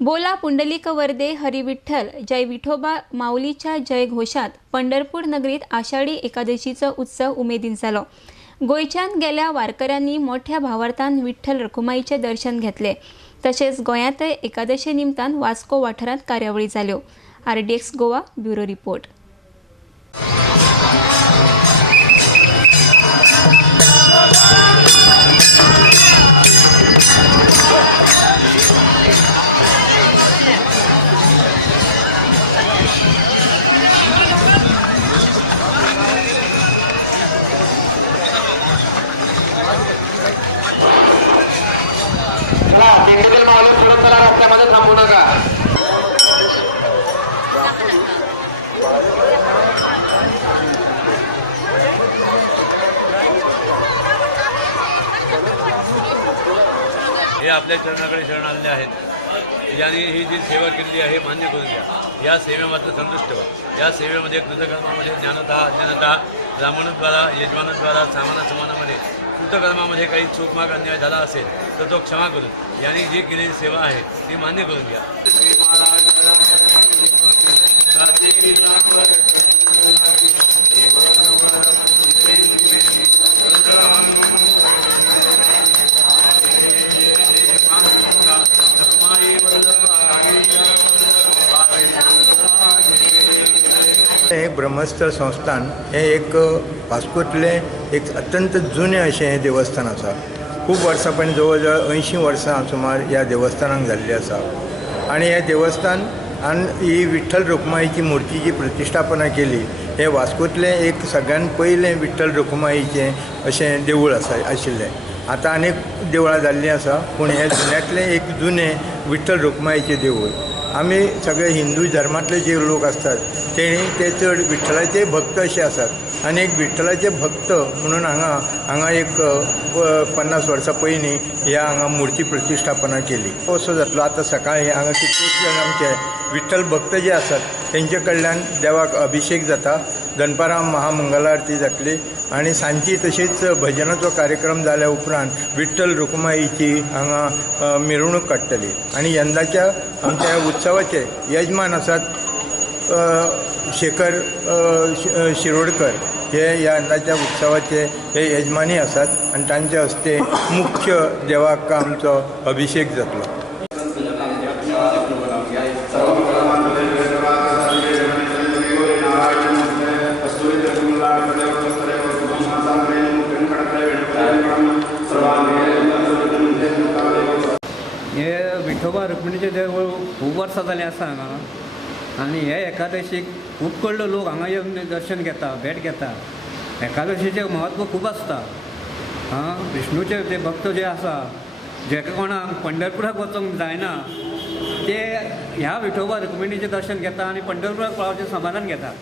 बोला पुंडलिक वरदे हरी विठ्ठल जय विठोबा माऊलीच्या जय घोषात पंढरपूर नगरीत आषाढी एकादशीचा उत्सव उमेदीन झालो। गोयच्यान गेल्या वारकऱ्यांनी मोठ्या भावार्थान विठ्ठल रखुमाईचे दर्शन घेतले। तसेच गोयात एकादशी निमतान वास्को वाठारात कार्यावळी जाल्यो। RDX Goa bureau report. दिंडीतील माऊली पुढे चला, रस्त्यामध्ये थांबू नका। हे आपल्या चरणाकडे शरण आलेले आहेत। ज्यांनी ही जी सेवा केलेली आहे मान्य करून घ्या। या सेवेमध्ये संतुष्ट व्हा। या सेवेमध्ये कृतकर्मामध्ये ज्ञानता अज्ञानता ब्राह्मणद्वारा यजमानाद्वारा सामाना समानामध्ये कृतकर्मामध्ये काही चूकमाग अन्याय झाला असेल तर तो क्षमा करून यांनी जी केलेली सेवा आहे ती मान्य करून घ्या। हे ब्रह्मस्थळ संस्थान हे एक वास्कोतले एक अत्यंत जुने अशें हें देवस्थान आसा। खूब वर्सां पण जवळ 80 वर्सां सुमार ह्या देवस्थानाक जाल्ली आसा। आनी हें देवस्थान ही विठ्ठल रखुमाईची मुर्तीची प्रतिश्ठापना केली। हे वास्कोतलें एक सगळ्यात पयलें विठ्ठल रखुमाईचें अशें देवूळ आशिल्लें। आतां अनेक देवळां जाल्लीं आसा, पूण हें जुन्यांतलें एक जुनें विठ्ठल रखुमाईचें देवूळ। आमी सगळे हिंदू धर्मांतले जे लोक असतात ते चड विठ्ठलाचे भक्त असे असतात। आनी एक विठ्ठलाचे भक्त म्हणून हांगा एक 50 वर्सां पयलीं ह्या हांगा मुर्ती प्रतिश्ठापना केली। असो जातलो आतां सकाळीं हांगा कितलेच जाण आमचे विठ्ठल भक्त जे आसात तेंचे कडल्यान देवाक अभिषेक जाता। दनपारां महामंगलारती जातली आनी सांजची तशीच भजनाचो कार्यक्रम जाल्या उपरांत विठ्ठल रखुमाईची हांगा मिरवणूक काडटली। आनी यंदाच्या आमच्या उत्सवाचे यजमान आसात शेखर शिरोडकर, हे ह्या यंदाच्या उत्सवाचे हे यजमानी आसात आनी तांचे हस्ते मुख्य देवाक आमचो अभिषेक जातलो। हे विठोबा रुक्मिणीचे देवूळ खूब वर्सां जालीं आसा हांगा। आनी हे एकादशीक खूब कडलो लोक हांगा येवन दर्शन घेता, भेट घेता। एकादशीचें म्हत्व खूब आसता। विष्णूचे ते भक्त जे आसा, जेका कोणाक पंढरपुराक वचूंक जायना ते ह्या विठोबा रुक्मिणीचें दर्शन घेता आनी पंढरपुराक पळोवचें समाधान घेता।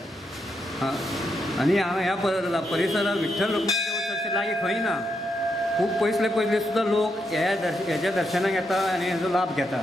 आनी हांगा ह्या परिसरांत विठ्ठल रुक्मिणी देवूळ चडशें लागीं खंय ना। खूब पयसले सुद्दां लोक हेच्या दर्शनाक येता आनी हेजो लाभ घेता।